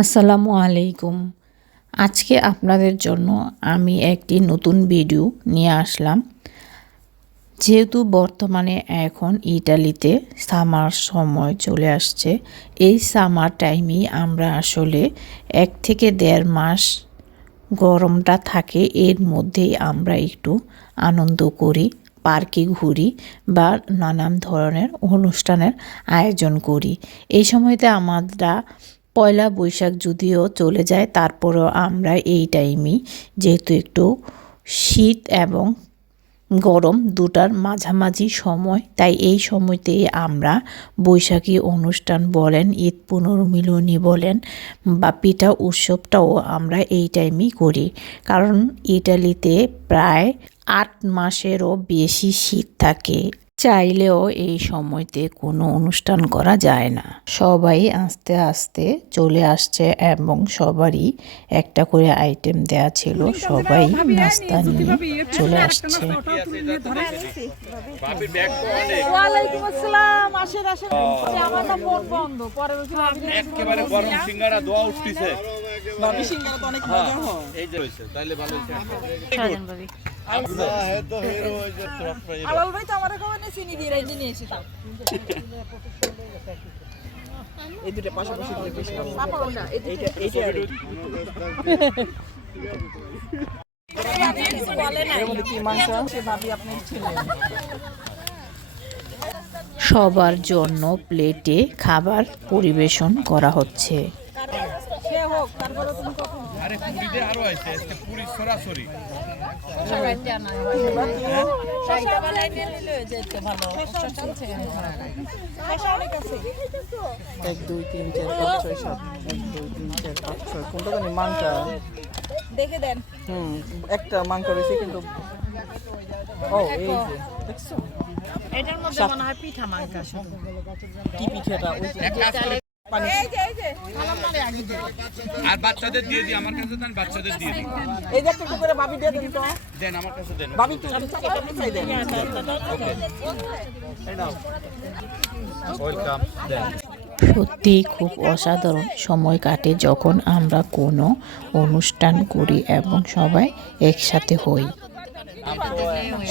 আসসালামু আলাইকুম। আজকে আপনাদের জন্য আমি একটি নতুন ভিডিও নিয়ে আসলাম। যেহেতু বর্তমানে এখন ইটালিতে সামার সময় চলে আসছে, এই সামার টাইমেই আমরা আসলে 1 থেকে 1.5 মাস গরমটা থাকে, এর মধ্যেই আমরা একটু আনন্দ করি, পার্কে ঘুরি বা নানান ধরনের অনুষ্ঠানের আয়োজন করি। এই সময়তে আমরা পয়লা বৈশাখ যদিও চলে যায়, তারপরেও আমরা এই টাইমেই, যেহেতু একটু শীত এবং গরম দুটার মাঝামাঝি সময়, তাই এই সময়তেই আমরা বৈশাখী অনুষ্ঠান বলেন, ঈদ পুনর্মিলনী বলেন বা পিঠা উৎসবটাও আমরা এই টাইমেই করি। কারণ ইটালিতে প্রায় 8 মাসেরও বেশি শীত থাকে, চাইলেও এই সময়তে কোনো অনুষ্ঠান করা যায় না। সবাই আস্তে আস্তে চলে আসছে এবং সবারই একটা করে আইটেম দেয়া ছিল, সবাই নাস্তা নিয়ে চলে আসছে। ওয়ালাইকুম আসসালাম। আসেন আসেন, আমার না ফোন বন্ধ, পরে একেবারে গরম সিঙ্গারা দোয়া উঠতেছে। ভাবি সিঙ্গারা তো অনেক মজা হয়। এই যে হইছে তাইলে ভালো হইছে। আলাল ভাই তো আমারে খাওয়ানে চিনি দিয়ে রাইনি নিয়ে এসে তাও। এই দুটো পাশাপাশি দিলে বেশি ভালো। সাপড়টা এইটা আর সবার জন্য প্লেটে খাবার পরিবেশন করা হচ্ছে। আরে পুরিতে আরো আছে, আজকে পুরি সরাসরি। এক দুই তিন চার পাঁচ ছয় সাত, 1 2 3 4 5 6 কোনটা জানি মাংকা দেখে দেন। একটা মাংকা রয়েছে কিন্তু ও এই যে দেখছো, এটার মধ্যে মনে হয় পিঠা মাংকা। শুধু কি পিঠাটা ওই যে পানি এই যে আর বাচ্চাদের দিয়ে দিই, আমার কাছে দেন, বাচ্চাদের দিয়ে দিই। এই যে একটু করে ভাবি দিয়ে দেন তো। দেন আমার কাছে দেন। ভাবি একটু চাই দেন। ওকে এই নাও, ওয়েলকাম দেন। সত্যিই খুব অসাধারণ সময় কাটে যখন আমরা কোনো অনুষ্ঠান করি এবং সবাই একসাথে হই।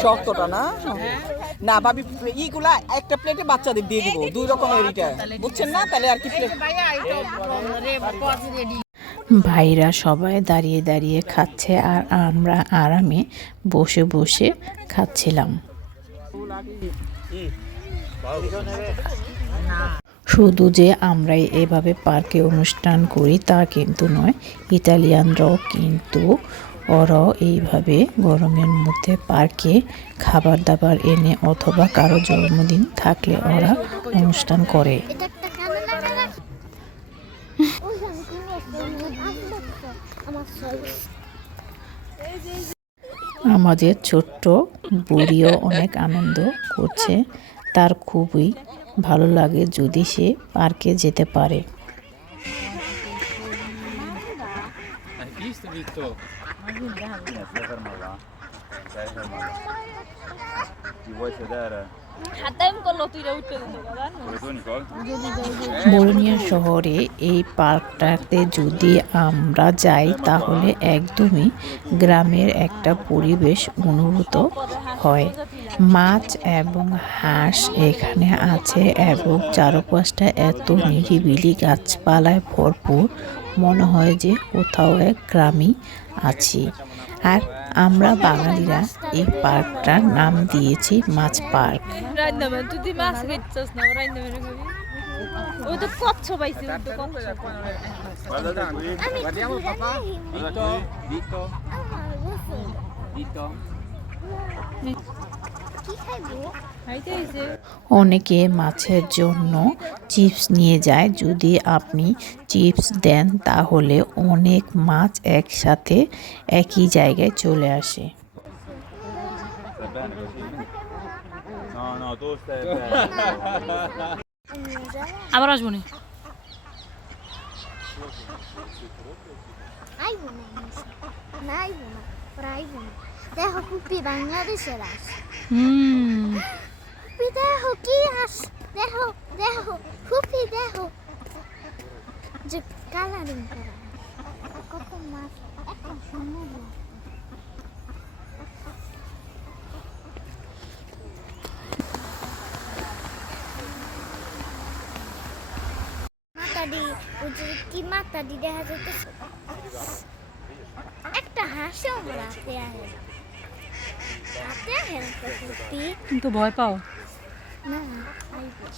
শক্তটা না না ভাবি, এইগুলা একটা প্লেটে বাচ্চাদের দিয়ে দিব, 2 রকমের এটা বুঝছেন না, তাহলে আর কি প্লেট। ভাইরা সবাই দাঁড়িয়ে দাঁড়িয়ে খাচ্ছে আর আমরা আরামে বসে বসে খাচ্ছিলাম। শুধু যে আমরাই এভাবে পার্কে অনুষ্ঠান করি তা কিন্তু নয়, ইটালিয়ানরাও কিন্তু ওরাও এইভাবে গরমের মধ্যে পার্কে খাবার দাবার এনে অথবা কারো জন্মদিন থাকলে ওরা অনুষ্ঠান করে। আমাদের ছোট্ট বুড়িও অনেক আনন্দ করছে, তার খুবই ভালো লাগে যদি সে পার্কে যেতে পারে। বোলোনিয়া শহরে এই পার্কটাতে যদি আমরা যাই তাহলে একদমই গ্রামের একটা পরিবেশ অনুভূত হয়। মাছ এবং হাঁস এখানে আছে এবং চারপাশটা এত নিরিবিলি গাছপালায় ভরপুর, মনে হয় যে কোথাও এক গ্রামই আছি। আর আমরা বাঙালিরা এই পার্কটার নাম দিয়েছি মাছ পার্ক। অনেকে মাছের জন্য চিপস নিয়ে যায়, যদি আপনি চিপস দেন তাহলে অনেক মাছ একসাথে একই জায়গায় চলে আসে। আবার আসবো না। দেখো কুপি বাংলাদেশের আস। দেখো কি আস, দেখো দেখো কুপি দেখো যে কালারিং করা কত মাছ এত সুন্দর মাতাডি ওই যে কি মাতাডি দেখা যাইতেছে একটা হাঁসও রাতে আহে রাতে আহে তুমি তো ভয় পাও না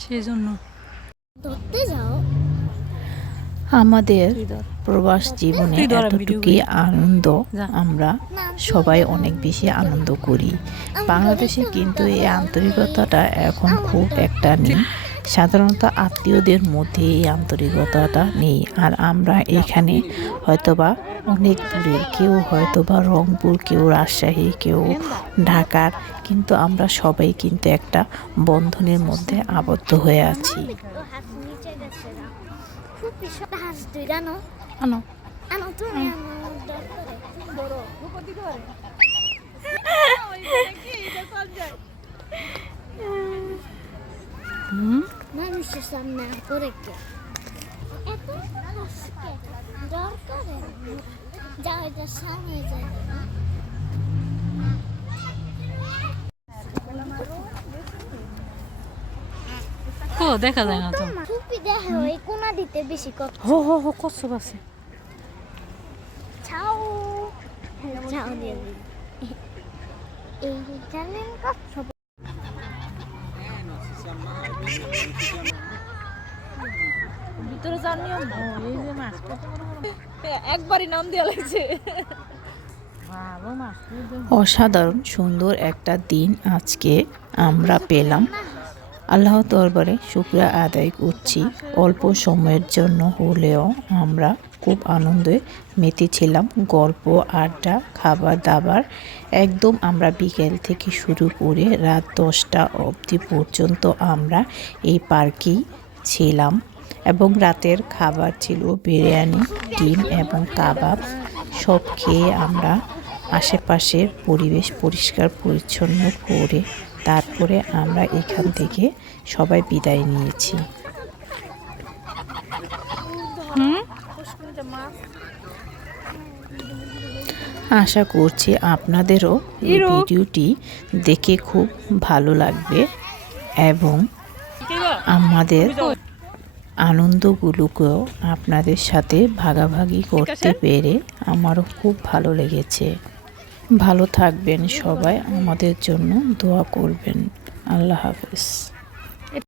সেই জন্য ধরতে যাও আমাদের প্রবাস জীবনে এতটুকুই আনন্দ আমরা সবাই অনেক বেশি আনন্দ করি। বাংলাদেশে কিন্তু এই আন্তরিকতাটা এখন খুব একটা নেই। সাধারণত আত্মীয়দের মধ্যে এই আন্তরিকতাটা নেই। আর আমরা এখানে হয়তোবা অনেক দূরের, কেউ হয়তোবা রংপুর, কেউ রাজশাহী, কেউ ঢাকার, কিন্তু আমরা সবাই কিন্তু একটা বন্ধনের মধ্যে আবদ্ধ হয়ে আছি। হাত নিচে গেছে না খুব বিশাল হাঁস তুই জানো আনো আনো তুমি আনো দরকারে বড় মানুষের সামনে করে কে এত হাসকে দরকারে যা এটা সামনে যায় কো দেখা যায় না তো টুপি দেখে ওই কোনা দিতে বেশি কষ্ট হো হো হো কচ্ছপ আছে ছাও ছাও দিয়ে দিই এইখানে কষ্ট ভিতরে যার নিয়ম এই যে মাছ একবারই নাম দেওয়া লাগছে। ভালো মাছ অসাধারণ সুন্দর একটা দিন আজকে আমরা পেলাম। আল্লাহ দরবারে শুকরিয়া আদায় করছি। অল্প সময়ের জন্য হলেও আমরা খুব আনন্দে মেতেছিলাম। গল্প, আড্ডা, খাবার দাবার একদম আমরা বিকেল থেকে শুরু করে রাত 10টা অবধি পর্যন্ত আমরা এই পার্কেই ছিলাম। এবং রাতের খাবার ছিল বিরিয়ানি, ডিম এবং কাবাব। সব খেয়ে আমরা আশেপাশের পরিবেশ পরিষ্কার পরিচ্ছন্ন করে তারপরে আমরা এখান থেকে সবাই বিদায় নিয়েছি। আশা করছি আপনাদেরও এই ভিডিওটি দেখে খুব ভালো লাগবে এবং আমাদের আনন্দগুলোকেও আপনাদের সাথে ভাগাভাগি করতে পেরে আমারও খুব ভালো লেগেছে। ভালো থাকবেন সবাই, আমাদের জন্য দোয়া করবেন। আল্লাহ হাফেজ।